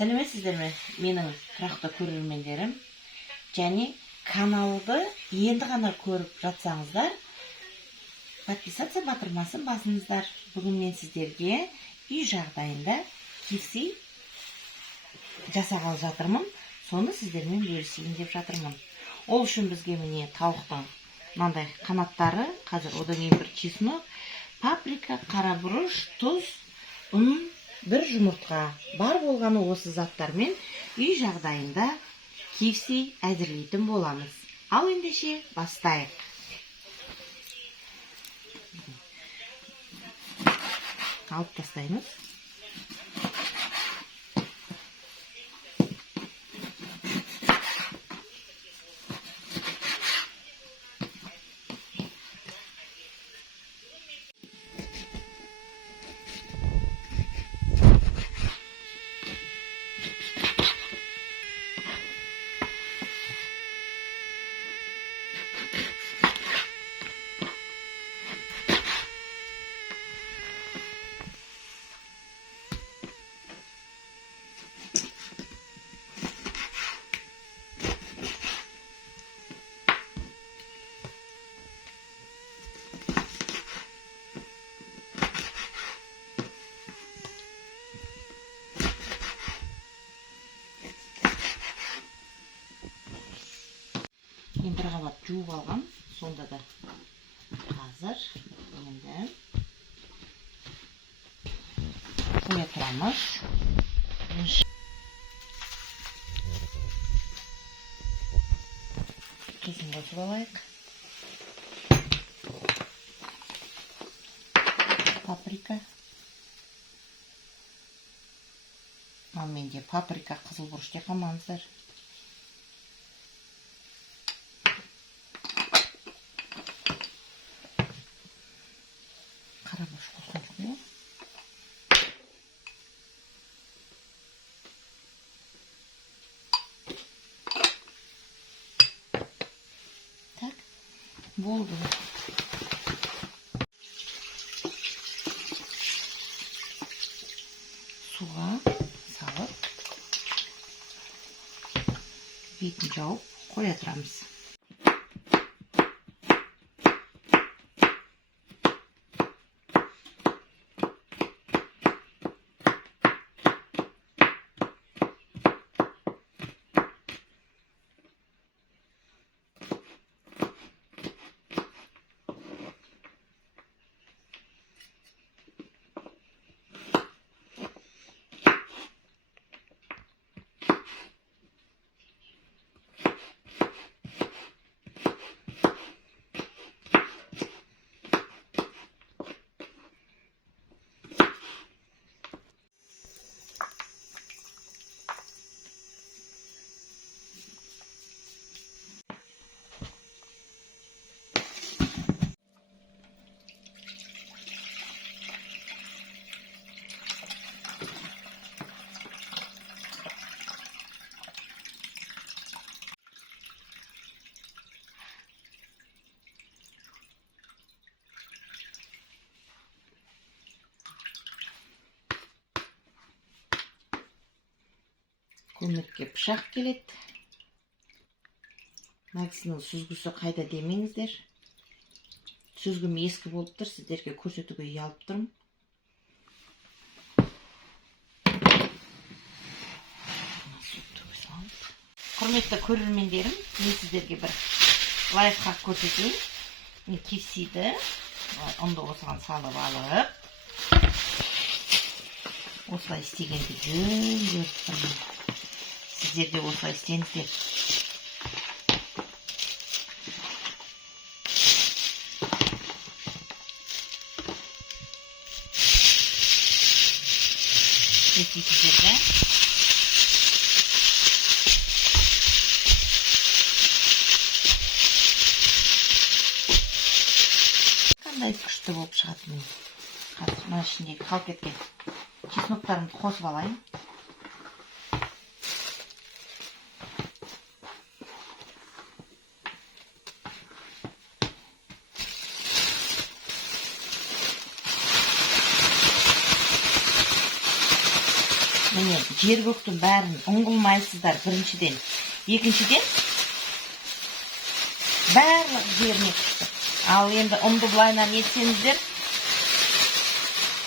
Сәлеметсіздер ме, менің тұрақты көрермендерім. Және каналды енді ғана көріп жатсаңыздар, подписаться батырмасын басыңыздар. Бүгін мен сіздерге үй жағдайында кепси жасағалы жатырмын. Соны сіздермен бөлісейін деп жатырмын. Ол үшін бізге міне тауықтың мынандай қанаттары, қазір одан кейін бір чеснок, паприка, қарабұрыш, тұз, ұн, бір жұмыртқа бар болғаны осы заттармен үй жағдайында кепси әзірлейтін боламыз. Ал ендеше бастайық. Алып тастаймыз. Мен бір қабат жуып алғам, сонда да қазір енді қоя тұрамыз. Тұзын қосып алайық. Паприка. Ал менде паприка, қызыл бұрыш деп қалмаңыздар. Қарабұрыш қосқан жоқ. Так, болды. Суға салып, бетін жауып қоя тұрамыз. Көмекке пышақ келеді. Мәксінің сүзгісі қайда демеңіздер. Сүзгім ескі болып тұр, сіздерге көрсетуге ұялып тұрмын. Құрметті көрермендерім, мен сіздерге бір лайфхак көрсетейін. Мен кепсиді ұнды осыған салып алып, осылай істегенді жөн көріп тұрмын. Сіздер де осылай істеңіздер. Сіздерді қандай күшті болып шығады. Қазір мына ішіндегі қалып кеткен чесноктарымды қосып алайын. Міне жер көктің бәрін ұңғылмайсыздар, біріншіден. Екіншіден, барлық жеріне түсті. Ал енді ұнды бұлайнан етсеңіздер,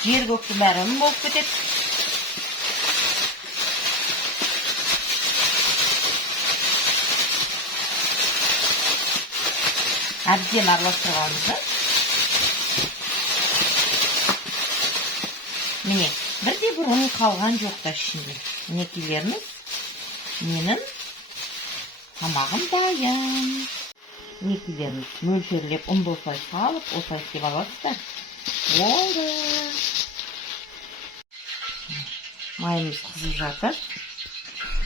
жер көктің бәрі ұн болып кетеді. Әбден араластырып алыңыздар. Міне, бірде бір ұн қалған жоқ та ішінде. Мінекейлеріңіз, менің тамағым дайын. Мінекейлеріңіз мөлшерлеп ұнды осылай салып, осылай істеп аласыздар. Болды. Майымыз қызып жатыр.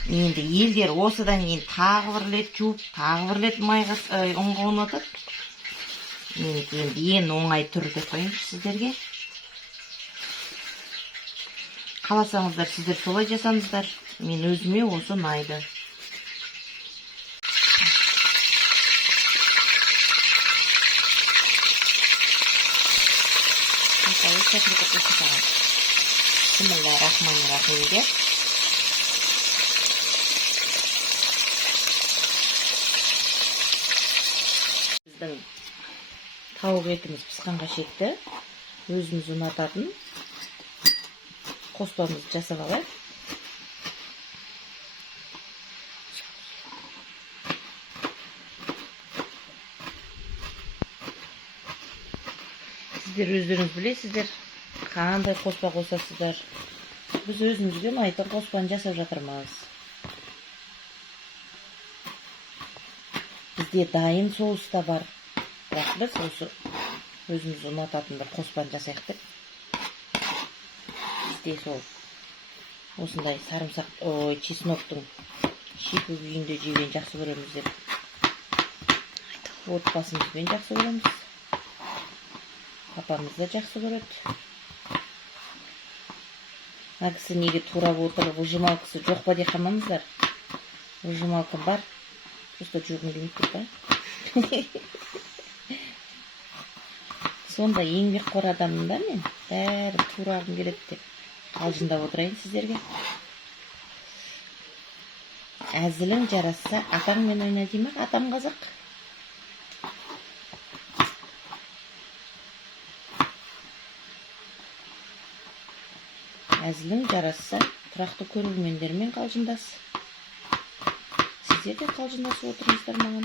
Енді елдер осыдан кейін тағы бір рет жуып, тағы бір рет майға ұнға ұнатып. Енді ең оңай түрі деп қояйыншы сіздерге. Қаласаңыздар, сіздер солай жасаңыздар. Мен өзіме осы ұнайды. Bismillahirrahmanirrahim. Біздің тауық етіміз пісқанға шекті. Өзіміз ұнататын қоспамызды жасап алайық. Сіздер өздеріңіз білесіздер, қандай қоспа қосасыздар. Біз өзімізге ұнайтын қоспаны жасап жатырмыз. Бізде дайын соус та бар. Бірақ біз осы өзіміз ұнататын бір қоспаны жасайық деп. Бізде сол осындай сарымсақ, чесноктың шикі күйінде жеген жақсы көреміз деп. Отбасымызбен жақсы көреміз. Папамыз да жақсы көреді. Мына кісі неге турап отыр, выжималкасы жоқ па деп қамаңыздар. Выжималкам бар. Просто жүргім келмейді деп па. Сонда еңбекқор адаммын да мен. Бәрі турағым келеді деп қалжыңдап отырайын сіздерге. Әзілің жарасса атаңмен ойна деймін, атам қазақ. Әзілің жарасса тұрақты көрермендермен қалжыңдас. Сіздер де қалжыңдасып отырыңыздар маған.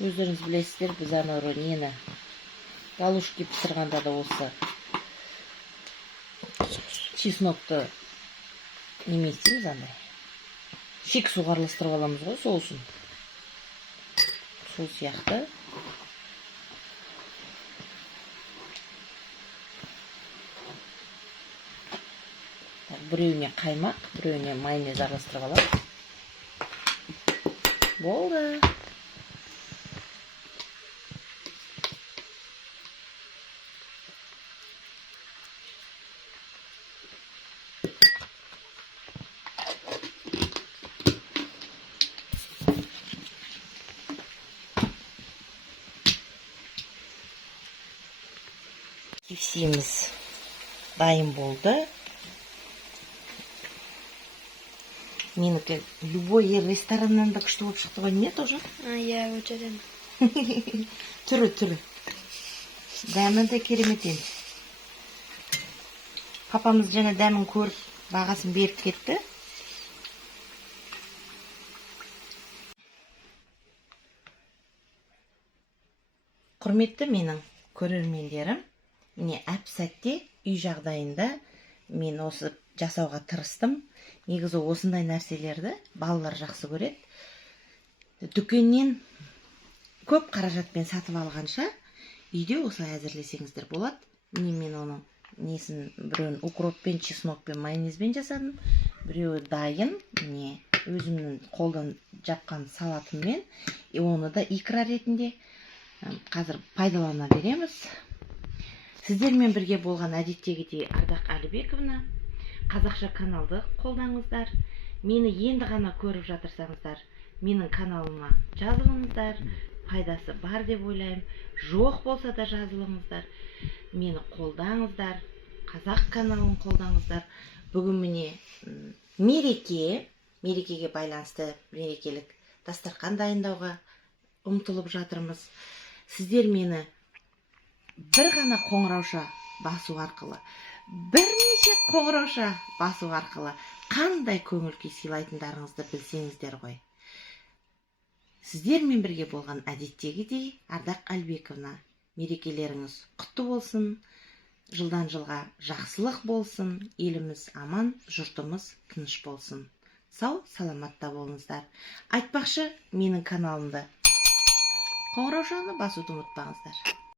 Өздеріңіз білесіздер, біз анау нені галушки пісірғанда да осы чеснокты неме істейміз андай. Шик суға араластырып аламыз ғой соусын. Сол сияқты. Біреуіне қаймақ, біреуіне майонез араластырып аламыз. Болды. Кепсиіміз дайын болды. Менікі любой рестораннан да күшті болып шықты ғой, не тоже? Иә, өте дәм. Түрі. Дәмі де керемет енді. Папамыз жаңа дәмін көріп, бағасын беріп кетті. Құрметті менің көрермендерім, міне әп-сәтте үй жағдайында мен осы жасауға тырыстым. Негізі осындай нәрселерді балалар жақсы көреді. Дүкеннен көп қаражатпен сатып алғанша үйде осылай әзірлесеңіздер болады. Міне мен оның несін біреуін укроппен, чеснокпен, майонезбен жасадым. Біреуі дайын, міне өзімнің қолдан жапқан салатыммен, оны да икра ретінде қазір пайдалана береміз. Сіздермен бірге болған әдеттегідей Ардақ Әлібековна. қазақша каналды қолдаңыздар. Мені енді ғана көріп жатырсаңыздар, менің каналыма жазылыңыздар. Пайдасы бар деп ойлаймын. Жоқ болса да жазылыңыздар. Мені қолдаңыздар. Қазақ каналын қолдаңыздар. Бүгін міне мерекеге байланысты мерекелік дастархан дайындауға ұмтылып жатырмыз. Сіздер мені бір ғана қоңырауша басу арқылы, бірнеше қоңырауша басу арқылы қандай көңіл күй сыйлайтындарыңызды білсеңіздер ғой. Сіздермен бірге болған әдеттегідей Ардақ Әлбековна, мерекелеріңіз құтты болсын, жылдан жылға жақсылық болсын, еліміз аман, жұртымыз тыныш болсын. Сау, саламатта болыңыздар. Айтпақшы, менің каналымды қоңыраушаны басуды ұмытпаңыздар.